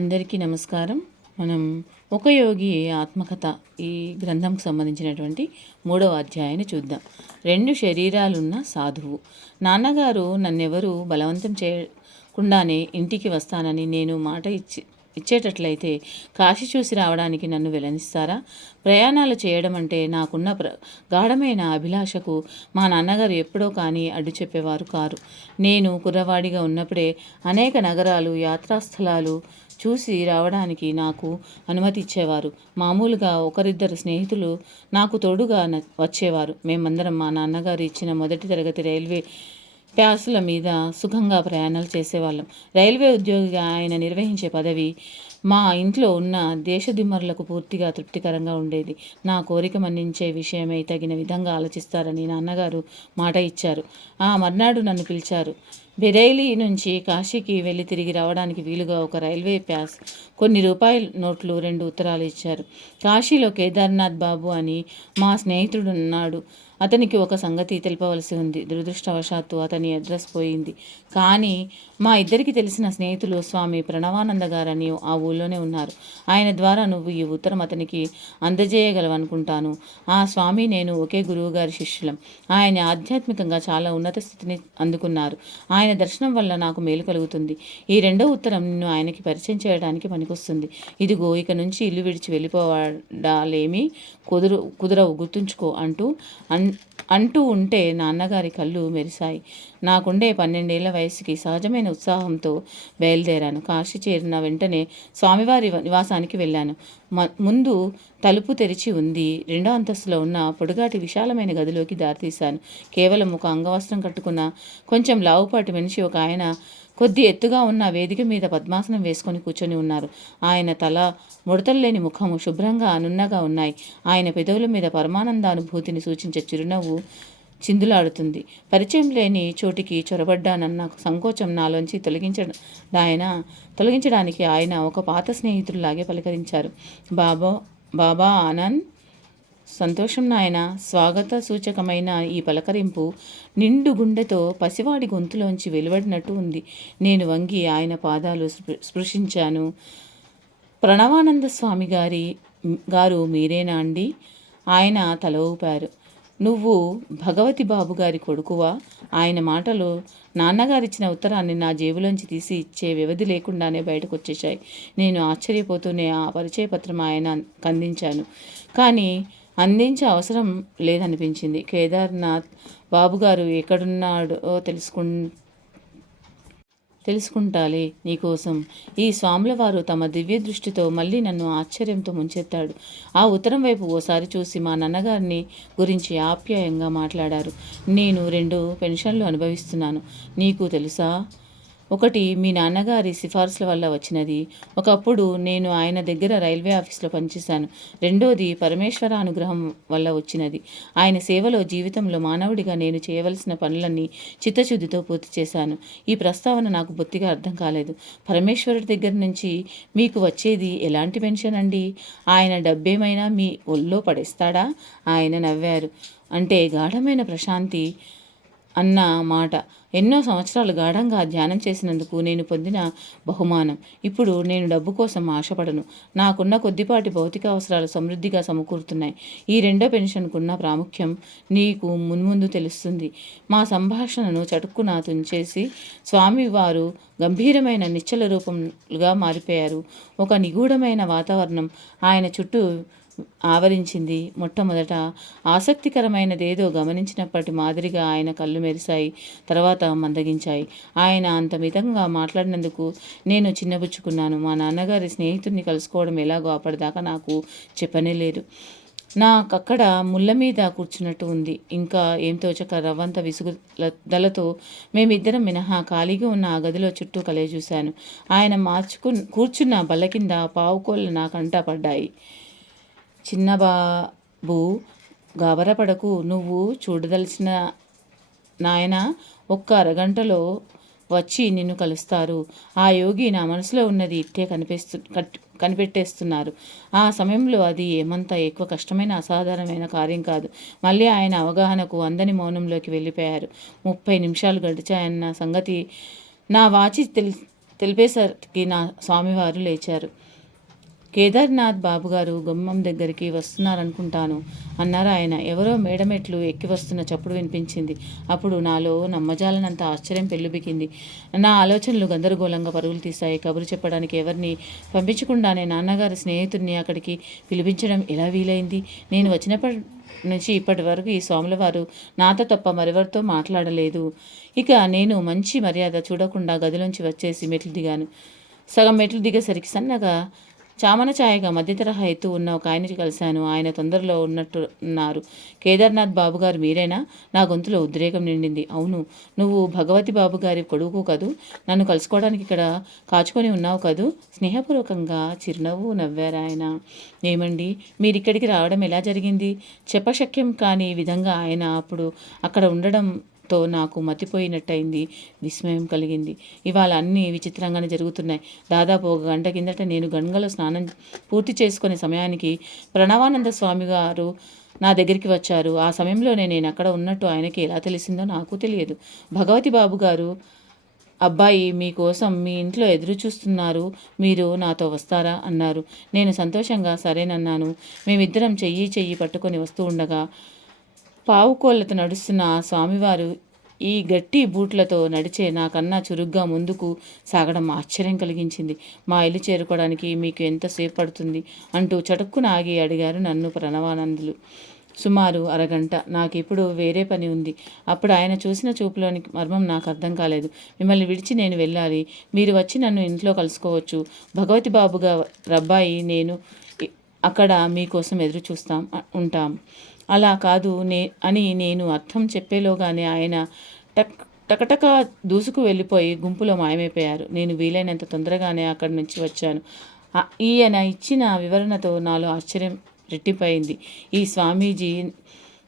అందరికీ నమస్కారం. మనం ఒక యోగి ఆత్మకథ ఈ గ్రంథంకు సంబంధించినటువంటి మూడవ అధ్యాయాన్ని చూద్దాం. రెండు శరీరాలున్న సాధువు. నాన్నగారు నన్నెవరూ బలవంతం చేయకుండానే ఇంటికి వస్తానని నేను మాట ఇచ్చి ఇచ్చేటట్లయితే కాశీ చూసి రావడానికి నన్ను వెలనిస్తారా? ప్రయాణాలు చేయడం అంటే నాకున్న ప్ర గాఢమైన అభిలాషకు మా నాన్నగారు ఎప్పుడో కానీ అడ్డు చెప్పేవారు కారు. నేను కుర్రవాడిగా ఉన్నప్పుడే అనేక నగరాలు యాత్రాస్థలాలు చూసి రావడానికి నాకు అనుమతి ఇచ్చేవారు. మామూలుగా ఒకరిద్దరు స్నేహితులు నాకు తోడుగా న- వచ్చేవారు. మేమందరం మా నాన్నగారు ఇచ్చిన మొదటి తరగతి రైల్వే ప్యాసుల మీద సుఖంగా ప్రయాణాలు చేసేవాళ్ళం. రైల్వే ఉద్యోగిగా ఆయన నిర్వహించే పదవి మా ఇంట్లో ఉన్న దేశదిమ్మరులకు పూర్తిగా తృప్తికరంగా ఉండేది. నా కోరిక మన్నించే విషయమై తగిన విధంగా ఆలోచిస్తారని నాన్నగారు మాట ఇచ్చారు. ఆ మర్నాడు నన్ను పిలిచారు. బెరైలీ నుంచి కాశీకి వెళ్ళి తిరిగి రావడానికి వీలుగా ఒక రైల్వే ప్యాస్ కొన్ని రూపాయల నోట్లు రెండు ఉత్తరాలు ఇచ్చారు. కాశీలో కేదార్నాథ్ బాబు అని మా స్నేహితుడు ఉన్నాడు. అతనికి ఒక సంగతి తెలిపవలసి ఉంది. దురదృష్టవశాత్తు అతని అడ్రస్ పోయింది. కానీ మా ఇద్దరికి తెలిసిన స్నేహితులు స్వామి ప్రణవానంద గారని ఆ ఊళ్ళోనే ఉన్నారు. ఆయన ద్వారా నువ్వు ఈ ఉత్తరం అతనికి అందజేయగలవనుకుంటాను. ఆ స్వామి నేను ఒకే గురువు గారి శిష్యులం. ఆయన ఆధ్యాత్మికంగా చాలా ఉన్నత స్థితిని అందుకున్నారు. ఆయన దర్శనం వల్ల నాకు మేలు కలుగుతుంది. ఈ రెండో ఉత్తరం నిన్ను ఆయనకి పరిచయం చేయడానికి పనికొస్తుంది. ఇదిగో ఇక నుంచి ఇల్లు విడిచి వెళ్ళిపోవడాలేమీ? కుదురు కుదరవు గుర్తుంచుకో అంటూ అన్ అంటూ ఉంటే నాన్నగారి కళ్ళు మెరిశాయి. నాకుండే పన్నెండేళ్ళ వయసుకి సహజమైన ఉత్సాహంతో బయలుదేరాను. కాశీ చేరిన వెంటనే స్వామివారి నివాసానికి వెళ్ళాను. మ- ముందు తలుపు తెరిచి ఉంది. రెండో అంతస్తులో ఉన్న పొడుగాటి విశాలమైన గదిలోకి దారితీశాను. కేవలం ఒక అంగవస్త్రం కట్టుకున్న కొంచెం లావుపాటి మనిషి ఒక ఆయన కొద్ది ఎత్తుగా ఉన్న వేదిక మీద పద్మాసనం వేసుకొని కూర్చొని ఉన్నారు. ఆయన తల ముడతలు లేని ముఖము శుభ్రంగా నున్నగా ఉన్నాయి. ఆయన పెదవుల మీద పరమానందానుభూతిని సూచించే చిరునవ్వు చిందులాడుతుంది. పరిచయం లేని చోటికి చొరబడ్డానన్న సంకోచం నాలోంచి తొలగించ ఆయన తొలగించడానికి ఆయన ఒక పాత స్నేహితుడిలాగే పలకరించారు. బాబా బాబా ఆనంద్ సంతోషం నాయన స్వాగత సూచకమైన ఈ పలకరింపు నిండు గుండెతో పసివాడి గొంతులోంచి వెలువడినట్టు ఉంది. నేను వంగి ఆయన పాదాలు స్పృశించాను. ప్రణవానంద స్వామి గారి గారు మీరేనా అండి? ఆయన తల ఊపారు. నువ్వు భగవతి బాబు గారి కొడుకువా? ఆయన మాటలు నాన్నగారిచ్చిన ఉత్తరాన్ని నా జేబులోంచి తీసి ఇచ్చే వ్యవధి లేకుండానే బయటకు వచ్చేశాయి నేను ఆశ్చర్యపోతూనే ఆ పరిచయ పత్రం ఆయన అందించాను. కానీ అందించే అవసరం లేదనిపించింది. కేదార్నాథ్ బాబుగారు ఎక్కడున్నాడో తెలుసుకు తెలుసుకుంటాలే నీకోసం. ఈ స్వాముల వారు తమ దివ్య దృష్టితో మళ్ళీ నన్ను ఆశ్చర్యంతో ముంచెత్తాడు. ఆ ఉత్తరం వైపు ఓసారి చూసి మా నాన్నగారిని గురించి ఆప్యాయంగా మాట్లాడారు. నేను రెండు పెన్షన్లు అనుభవిస్తున్నాను. నీకు తెలుసా? ఒకటి మీ నాన్నగారి సిఫార్సుల వల్ల వచ్చినది. ఒకప్పుడు నేను ఆయన దగ్గర రైల్వే ఆఫీస్లో పనిచేశాను. రెండోది పరమేశ్వర అనుగ్రహం వల్ల వచ్చినది. ఆయన సేవలో జీవితంలో మానవుడిగా నేను చేయవలసిన పనులన్నీ చిత్తశుద్ధితో పూర్తి చేశాను. ఈ ప్రస్తావన నాకు బొత్తిగా అర్థం కాలేదు. పరమేశ్వరుడి దగ్గర నుంచి మీకు వచ్చేది ఎలాంటి పెన్షన్ అండి? ఆయన డబ్బేమైనా మీ ఒళ్ళో పడేస్తాడా? ఆయన నవ్వారు. అంటే గాఢమైన ప్రశాంతి అన్న మాట. ఎన్నో సంవత్సరాలు గాఢంగా ధ్యానం చేసినందుకు నేను పొందిన బహుమానం. ఇప్పుడు నేను డబ్బు కోసం ఆశపడను. నాకున్న కొద్దిపాటి భౌతిక అవసరాలు సమృద్ధిగా సమకూరుతున్నాయి. ఈ రెండో పెన్షన్కున్న ప్రాముఖ్యం నీకు మున్ముందు తెలుస్తుంది. మా సంభాషణను చటుక్కున తుంచేసి స్వామివారు గంభీరమైన నిశ్చల రూపంగా మారిపోయారు. ఒక నిగూఢమైన వాతావరణం ఆయన చుట్టూ ఆవరించింది. మొట్టమొదట ఆసక్తికరమైనదేదో గమనించినప్పటి మాదిరిగా ఆయన కళ్ళు మెరిశాయి తర్వాత మందగించాయి. ఆయన అంత మితంగా మాట్లాడినందుకు నేను చిన్నబుచ్చుకున్నాను. మా నాన్నగారి స్నేహితుడిని కలుసుకోవడం ఎలాగో అప్పటిదాకా నాకు చెప్పనే లేదు నాకక్కడ ముళ్ళ మీద కూర్చున్నట్టు ఉంది. ఇంకా ఏం తోచక రవ్వంత విసుగుదలతో మేమిద్దరం మినహా ఖాళీగా ఉన్న ఆ గదిలో చుట్టూ కలయ చూశాను. ఆయన మార్చుకు కూర్చున్న బల్ల కింద పావుకోళ్ళు నాకంటా పడ్డాయి. చిన్నబాబు గాబరపడకు. నువ్వు చూడదలసిన నాయన ఒక్క అరగంటలో వచ్చి నిన్ను కలుస్తారు. ఆ యోగి నా మనసులో ఉన్నది ఇట్టే కనిపిస్తు కనిపెట్టేస్తున్నారు. ఆ సమయంలో అది ఏమంత ఎక్కువ కష్టమైన అసాధారణమైన కార్యం కాదు. మళ్ళీ ఆయన అవగాహనకు అందని మౌనంలోకి వెళ్ళిపోయారు. ముప్పై నిమిషాలు గడిచాయన్న సంగతి నా వాచి తెలి తెలిపేసరికి నా స్వామివారు లేచారు. కేదార్నాథ్ బాబుగారు గుమ్మం దగ్గరికి వస్తున్నారనుకుంటాను అన్నారు ఆయన. ఎవరో మేడమెట్లు ఎక్కి వస్తున్న చప్పుడు వినిపించింది. అప్పుడు నాలో నమ్మజాలనంత ఆశ్చర్యం పెళ్ళుబికింది నా ఆలోచనలు గందరగోళంగా పరుగులు తీశాయి. కబురు చెప్పడానికి ఎవరిని పంపించకుండానే నాన్నగారి స్నేహితుడిని అక్కడికి పిలిపించడం ఎలా వీలైంది? నేను వచ్చినప్పటి నుంచి ఇప్పటి వరకు ఈ స్వాముల వారు నాతో తప్ప మరెవరితో మాట్లాడలేదు. ఇక నేను మంచి మర్యాద చూడకుండా గదిలోంచి వచ్చేసి మెట్లు దిగాను. సగం మెట్లు దిగేసరికి సన్నగా చామన ఛాయగా మధ్యతరహా ఎత్తు ఉన్న ఒక ఆయనకి కలిశాను. ఆయన తొందరలో ఉన్నట్టు ఉన్నారు. కేదార్నాథ్ బాబు గారు మీరేనా? నా గొంతులో ఉద్రేకం నిండింది. అవును నువ్వు భగవతి బాబు గారి కొడుకు కదూ? నన్ను కలుసుకోవడానికి ఇక్కడ కాచుకొని ఉన్నావు కదూ? స్నేహపూర్వకంగా చిరునవ్వు నవ్వారు ఆయన ఏమండి మీరిక్కడికి రావడం ఎలా జరిగింది? చెప్పశక్యం కాని విధంగా ఆయన అప్పుడు అక్కడ ఉండడం తో నాకు మతిపోయినట్టయింది విస్మయం కలిగింది. ఇవాళ అన్నీ విచిత్రంగానే జరుగుతున్నాయి. దాదాపు ఒక గంట కిందట నేను గంగలో స్నానం పూర్తి చేసుకునే సమయానికి ప్రణవానంద స్వామి గారు నా దగ్గరికి వచ్చారు. ఆ సమయంలోనే నేను అక్కడ ఉన్నట్టు ఆయనకి ఎలా తెలిసిందో నాకు తెలియదు. భగవతి బాబు గారు అబ్బాయి మీకోసం మీ ఇంట్లో ఎదురు చూస్తున్నారు. మీరు నాతో వస్తారా? అన్నారు. నేను సంతోషంగా సరేనన్నాను. మేమిద్దరం చెయ్యి చెయ్యి పట్టుకొని వస్తూ ఉండగా పావుకోళ్ళతో నడుస్తున్న ఆ స్వామివారు ఈ గట్టి బూట్లతో నడిచే నాకన్నా చురుగ్గా ముందుకు సాగడం ఆశ్చర్యం కలిగించింది. మా ఇల్లు చేరుకోవడానికి మీకు ఎంతసేపు పడుతుంది? అంటూ చటుక్కున ఆగి అడిగారు నన్ను ప్రణవానందులు. సుమారు అరగంట. నాకు ఇప్పుడు వేరే పని ఉంది. అప్పుడు ఆయన చూసిన చూపులోని మర్మం నాకు అర్థం కాలేదు. మిమ్మల్ని విడిచి నేను వెళ్ళాలి. మీరు వచ్చి నన్ను ఇంట్లో కలుసుకోవచ్చు. భగవతి బాబుగా రబ్బాయి నేను అక్కడ మీకోసం ఎదురు చూస్తాం ఉంటాం. అలా కాదు నే అని నేను అర్థం చెప్పేలోగానే ఆయన టక్ టకటక దూసుకు వెళ్ళిపోయి గుంపులో మాయమైపోయారు. నేను వీలైనంత తొందరగానే అక్కడి నుంచి వచ్చాను. ఈయన ఇచ్చిన వివరణతో నాలో ఆశ్చర్యం రెట్టిపోయింది. ఈ స్వామీజీ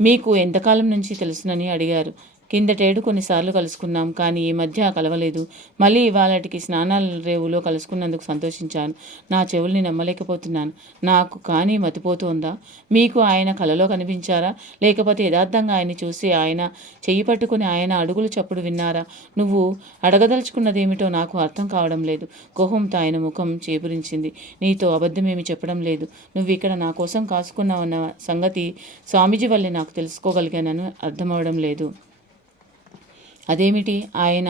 మీకు ఎంతకాలం నుంచి తెలుసునని అడిగారు. కిందటేడు కొన్నిసార్లు కలుసుకున్నాం కానీ ఈ మధ్య కలవలేదు. మళ్ళీ ఇవాళటికి స్నానాల రేవులో కలుసుకున్నందుకు సంతోషించాను. నా చెవుల్ని నమ్మలేకపోతున్నాను. నాకు కానీ మతిపోతుందా? మీకు ఆయన కలలో కనిపించారా? లేకపోతే యథార్థంగా ఆయన చూసి ఆయన చెయ్యి పట్టుకుని ఆయన అడుగులు చప్పుడు విన్నారా? నువ్వు అడగదలుచుకున్నదేమిటో నాకు అర్థం కావడం లేదు. కోహంతో ఆయన ముఖం చేపురించింది. నీతో అబద్ధమేమి చెప్పడం లేదు. నువ్వు ఇక్కడ నా కోసం కాసుకున్నావన్న సంగతి స్వామీజీ వల్లే నాకు తెలుసుకోగలిగానని అర్థమవడం లేదు. అదేమిటి? ఆయన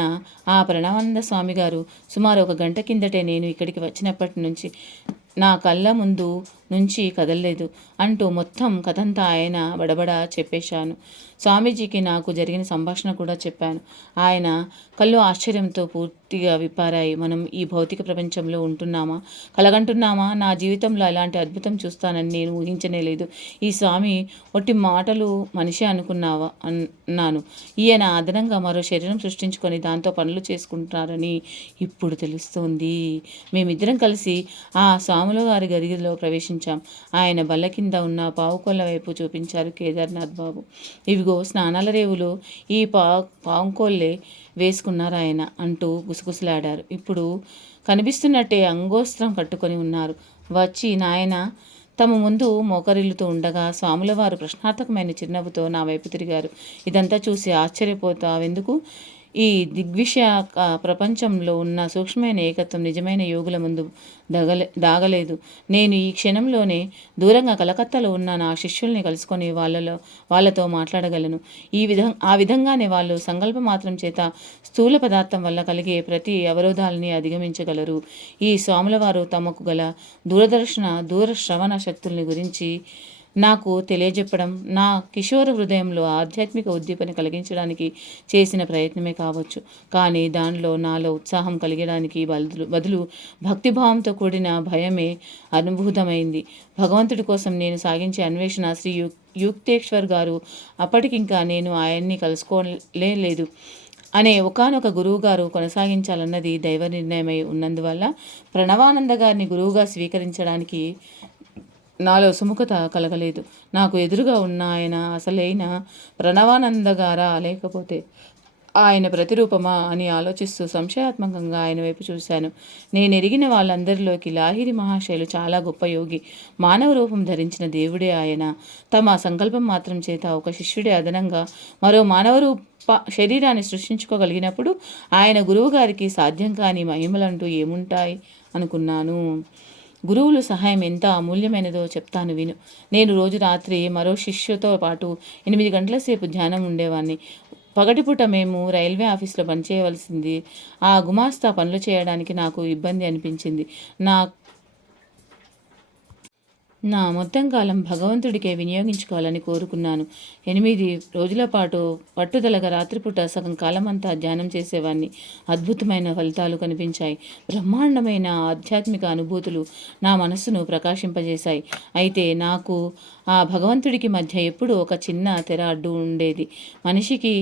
ఆ ప్రణవానంద స్వామి గారు సుమారు ఒక గంట కిందటే నేను ఇక్కడికి వచ్చినప్పటి నుంచి నా కళ్ళ ముందు నుంచి కదలలేదు అంటూ మొత్తం కథంతా ఆయన బడబడ చెప్పేశాను. స్వామీజీకి నాకు జరిగిన సంభాషణ కూడా చెప్పాను. ఆయన కళ్ళు ఆశ్చర్యంతో పూర్తిగా విప్పారాయి. మనం ఈ భౌతిక ప్రపంచంలో ఉంటున్నామా? కలగంటున్నామా? నా జీవితంలో అలాంటి అద్భుతం చూస్తానని నేను ఊహించనే లేదు. ఈ స్వామి ఒట్టి మాటలు మనిషి అనుకున్నావా? అన్నాను. ఈయన అదనంగా మరో శరీరం సృష్టించుకొని దాంతో పనులు చేసుకుంటున్నారని ఇప్పుడు తెలుస్తోంది. మేమిద్దరం కలిసి ఆ స్వాముల గారి గదిలో ప్రవేశించాం. ఆయన బల్ల కింద ఉన్న పావుకొల్ల వైపు చూపించారు కేదార్నాథ్ బాబు. ఇవిగో స్నానాల రేవులు ఈ పా పావుకోళ్ళే వేసుకున్నారు ఆయన అంటూ గుసగుసలాడారు. ఇప్పుడు కనిపిస్తున్నట్టే అంగోస్త్రం కట్టుకొని ఉన్నారు. వచ్చి నాయన తమ ముందు మోకరిల్లుతూ ఉండగా స్వాముల వారు ప్రశ్నార్థకమైన చిరునవ్వుతో నా వైపు తిరిగారు. ఇదంతా చూసి ఆశ్చర్యపోతావెందుకు? ఈ దిగ్విషయ ప్రపంచంలో ఉన్న సూక్ష్మమైన ఏకత్వం నిజమైన యోగుల ముందు దగలే దాగలేదు. నేను ఈ క్షణంలోనే దూరంగా కలకత్తాలో ఉన్న నా శిష్యుల్ని కలుసుకొని వాళ్ళలో వాళ్ళతో మాట్లాడగలను. ఈ విధం ఆ విధంగానే వాళ్ళు సంకల్ప మాత్రం చేత స్థూల పదార్థం వల్ల కలిగే ప్రతి అవరోధాలని అధిగమించగలరు. ఈ స్వాముల వారు తమకు గల దూరదర్శన దూర శ్రవణ శక్తుల్ని గురించి నాకు తెలియజెప్పడం నా కిషోర హృదయంలో ఆధ్యాత్మిక ఉద్దీపన కలిగించడానికి చేసిన ప్రయత్నమే కావచ్చు. కానీ దానిలో నాలో ఉత్సాహం కలిగడానికి బదులు బదులు భక్తిభావంతో కూడిన భయమే అనుభూతమైంది. భగవంతుడి కోసం నేను సాగించే అన్వేషణ శ్రీ యు యుక్తేశ్వర్ గారు అప్పటికింకా నేను ఆయన్ని కలుసుకోలే లేదు అనే ఒకానొక గురువు గారు కొనసాగించాలన్నది దైవ నిర్ణయమై ఉన్నందువల్ల ప్రణవానంద గారిని గురువుగా స్వీకరించడానికి నాలో సుముఖత కలగలేదు. నాకు ఎదురుగా ఉన్న ఆయన అసలైన ప్రణవానంద గారా? లేకపోతే ఆయన ప్రతిరూపమా అని ఆలోచిస్తూ సంశయాత్మకంగా ఆయన వైపు చూశాను. నేను ఎరిగిన వాళ్ళందరిలోకి లాహిరి మహాశయులు చాలా గొప్ప యోగి. మానవ రూపం ధరించిన దేవుడే ఆయన. తమ సంకల్పం మాత్రం చేత ఒక శిష్యుడే అదనంగా మరో మానవ రూప శరీరాన్ని సృష్టించుకోగలిగినప్పుడు ఆయన గురువుగారికి సాధ్యం కాని మహిమలంటూ ఏముంటాయి అనుకున్నాను. గురువుల సహాయం ఎంత అమూల్యమైనదో చెప్తాను విను. నేను రోజు రాత్రి మరో శిష్యుతో పాటు ఎనిమిది గంటల సేపు ధ్యానం ఉండేవాడిని పగటిపూట మేము రైల్వే ఆఫీస్లో పనిచేయవలసింది. ఆ గుమాస్తా పనులు చేయడానికి నాకు ఇబ్బంది అనిపించింది. నా నా మొత్తం కాలం భగవంతుడికే వినియోగించుకోవాలని కోరుకున్నాను. ఎనిమిది రోజుల పాటు పట్టుదలగా రాత్రిపూట సగం కాలమంతా ధ్యానం చేసేవాడిని అద్భుతమైన ఫలితాలు కనిపించాయి. బ్రహ్మాండమైన ఆధ్యాత్మిక అనుభూతులు నా మనస్సును ప్రకాశింపజేశాయి. అయితే నాకు ఆ భగవంతుడికి మధ్య ఎప్పుడూ ఒక చిన్న తెర అడ్డు ఉండేది. మనిషికి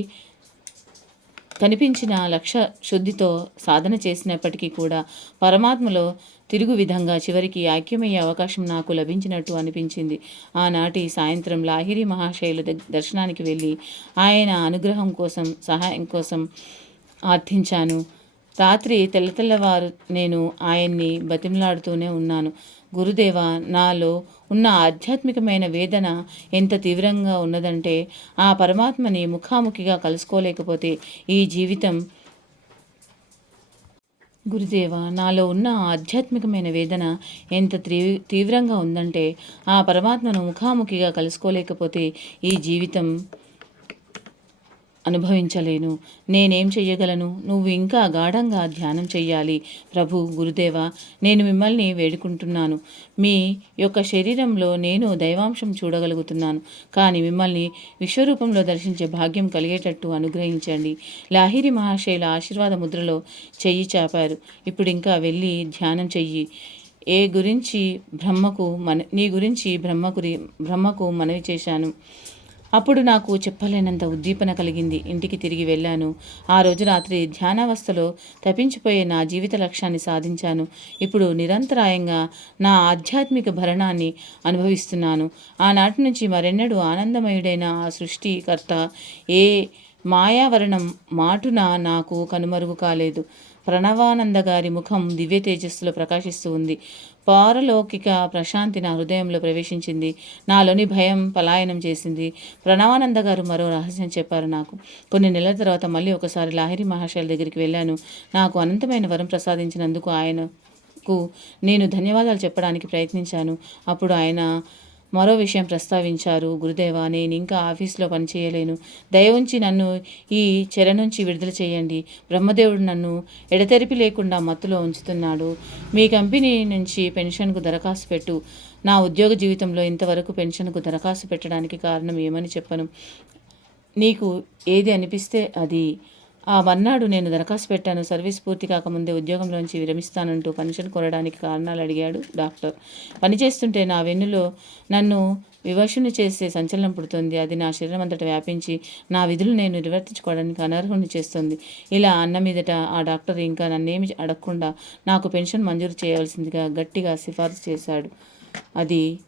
కనిపించిన లక్ష్య శుద్ధితో సాధన చేసినప్పటికీ కూడా పరమాత్మలో తిరుగు విధంగా చివరికి ఐక్యమయ్యే అవకాశం నాకు లభించినట్టు అనిపించింది. ఆనాటి సాయంత్రం లాహిరి మహాశైల దర్శనానికి వెళ్ళి ఆయన అనుగ్రహం కోసం సహాయం కోసం ఆర్థించాను. రాత్రి తెల్ల తెల్లవారు నేను ఆయన్ని బతిమలాడుతూనే ఉన్నాను. గురుదేవ నాలో ఉన్న ఆధ్యాత్మికమైన వేదన ఎంత తీవ్రంగా ఉన్నదంటే ఆ పరమాత్మని ముఖాముఖిగా కలుసుకోలేకపోతే ఈ జీవితం గురుదేవ నాలో ఉన్న ఆధ్యాత్మికమైన వేదన ఎంత తీవ్రంగా ఉందంటే ఆ పరమాత్మను ముఖాముఖిగా కలుసుకోలేకపోతే ఈ జీవితం అనుభవించలేను. నేనేం చెయ్యగలను? నువ్వు ఇంకా గాఢంగా ధ్యానం చెయ్యాలి. ప్రభు గురుదేవ నేను మిమ్మల్ని వేడుకుంటున్నాను. మీ యొక్క శరీరంలో నేను దైవాంశం చూడగలుగుతున్నాను. కానీ మిమ్మల్ని విశ్వరూపంలో దర్శించే భాగ్యం కలిగేటట్టు అనుగ్రహించండి. లాహిరి మహాశైల ఆశీర్వాద ముద్రలో చెయ్యి చాపారు. ఇప్పుడు ఇంకా వెళ్ళి ధ్యానం చెయ్యి. ఏ గురించి బ్రహ్మకు మన నీ గురించి బ్రహ్మకు బ్రహ్మకు మనవి చేశాను. అప్పుడు నాకు చెప్పలేనంత ఉద్దీపన కలిగింది. ఇంటికి తిరిగి వెళ్ళాను. ఆ రోజు రాత్రి ధ్యానావస్థలో తప్పించిపోయే నా జీవిత లక్ష్యాన్ని సాధించాను. ఇప్పుడు నిరంతరాయంగా నా ఆధ్యాత్మిక భరణాన్ని అనుభవిస్తున్నాను. ఆనాటి నుంచి మరెన్నడూ ఆనందమయుడైన ఆ సృష్టికర్త ఏ మాయావరణం మాటున నాకు కనుమరుగు కాలేదు. ప్రణవానంద గారి ముఖం దివ్య తేజస్సులో ప్రకాశిస్తూ ఉంది. పారలౌకిక ప్రశాంతి నా హృదయంలో ప్రవేశించింది. నాలోని భయం పలాయనం చేసింది. ప్రణవానంద గారు మరో రహస్యం చెప్పారు నాకు. కొన్ని నెలల తర్వాత మళ్ళీ ఒకసారి లాహిరి మహాశయుల దగ్గరికి వెళ్ళాను. నాకు అనంతమైన వరం ప్రసాదించినందుకు ఆయనకు నేను ధన్యవాదాలు చెప్పడానికి ప్రయత్నించాను. అప్పుడు ఆయన మరో విషయం ప్రస్తావించారు. గురుదేవ నేను ఇంకా ఆఫీస్లో పనిచేయలేను దయవుంచి నన్ను ఈ చెర నుంచి విడుదల చేయండి. బ్రహ్మదేవుడు నన్ను ఎడతెరిపి లేకుండా మత్తులో ఉంచుతున్నాడు. మీ కంపెనీ నుంచి పెన్షన్కు దరఖాస్తు పెట్టు. నా ఉద్యోగ జీవితంలో ఇంతవరకు పెన్షన్కు దరఖాస్తు పెట్టడానికి కారణం ఏమని చెప్పను? నీకు ఏది అనిపిస్తే అది. ఆ వన్నాడు నేను దరఖాస్తు పెట్టాను. సర్వీస్ పూర్తి కాకముందే ఉద్యోగంలోంచి విరమిస్తానంటూ పెన్షన్ కోరడానికి కారణాలు అడిగాడు డాక్టర్. పనిచేస్తుంటే నా వెన్నులో నన్ను వివశుని చేసే సంచలనం పుడుతుంది. అది నా శరీరం అంతటా వ్యాపించి నా విధులు నేను నిర్వర్తించుకోవడానికి అనర్హుని చేస్తుంది. ఇలా అన్న మీదట ఆ డాక్టర్ ఇంకా నన్నేమి అడగకుండా నాకు పెన్షన్ మంజూరు చేయవలసిందిగా గట్టిగా సిఫార్సు చేశాడు. అది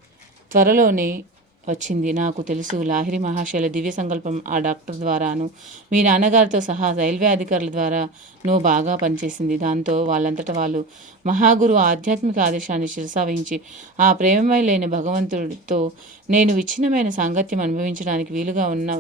త్వరలోనే వచ్చింది. నాకు తెలుసు లాహిరి మహాశైల దివ్య సంకల్పం ఆ డాక్టర్ ద్వారాను మీ నాన్నగారితో సహా రైల్వే అధికారుల ద్వారా నువ్వు బాగా పనిచేసింది. దాంతో వాళ్ళంతటా వాళ్ళు మహాగురు ఆధ్యాత్మిక ఆదేశాన్ని శిరసావహించి ఆ ప్రేమమై లేని భగవంతుడితో నేను విచ్ఛిన్నమైన సాంగత్యం అనుభవించడానికి వీలుగా ఉన్న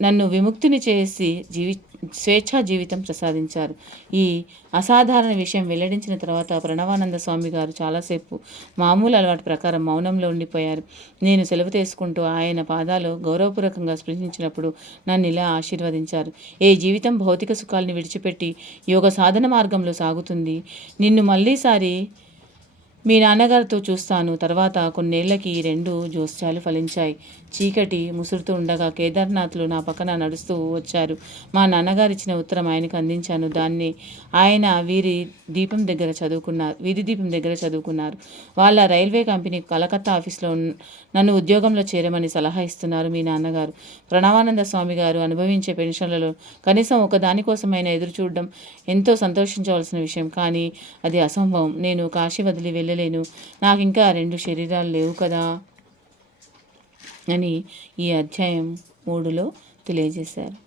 నన్ను విముక్తిని చేసి జీవి స్వేచ్ఛా జీవితం ప్రసాదించారు. ఈ అసాధారణ విషయం వెల్లడించిన తర్వాత ప్రణవానంద స్వామి గారు చాలాసేపు మామూలు అలవాటు ప్రకారం మౌనంలో ఉండిపోయారు. నేను సెలవు తీసుకుంటూ ఆయన పాదాలు గౌరవపూర్వకంగా స్పృశించినప్పుడు నన్ను ఇలా ఆశీర్వదించారు. ఏ జీవితం భౌతిక సుఖాలను విడిచిపెట్టి యోగ సాధన మార్గంలో సాగుతుంది. నిన్ను మళ్ళీసారి మీ నాన్నగారితో చూస్తాను. తర్వాత కొన్నేళ్ళకి రెండు జోస్యాలు ఫలించాయి. చీకటి ముసురుతూ ఉండగా కేదార్నాథ్లు నా పక్కన నడుస్తూ వచ్చారు. మా నాన్నగారు ఇచ్చిన ఉత్తరం ఆయనకు అందించాను. దాన్ని ఆయన వీరి దీపం దగ్గర చదువుకున్నారు. వీధి దీపం దగ్గర చదువుకున్నారు. వాళ్ళ రైల్వే కంపెనీ కలకత్తా ఆఫీస్లో నన్ను ఉద్యోగంలో చేరమని సలహా ఇస్తున్నారు మీ నాన్నగారు. ప్రణవానంద స్వామి గారు అనుభవించే పెన్షన్లలో కనీసం ఒక దానికోసమైనా ఎదురు చూడడం ఎంతో సంతోషించవలసిన విషయం. కానీ అది అసంభవం. నేను కాశీ వదిలి వెళ్ళి వెళ్ళలేను నాకు ఇంకా రెండు శరీరాలు లేవు కదా అని ఈ అధ్యాయం మూడులో తెలియజేశారు.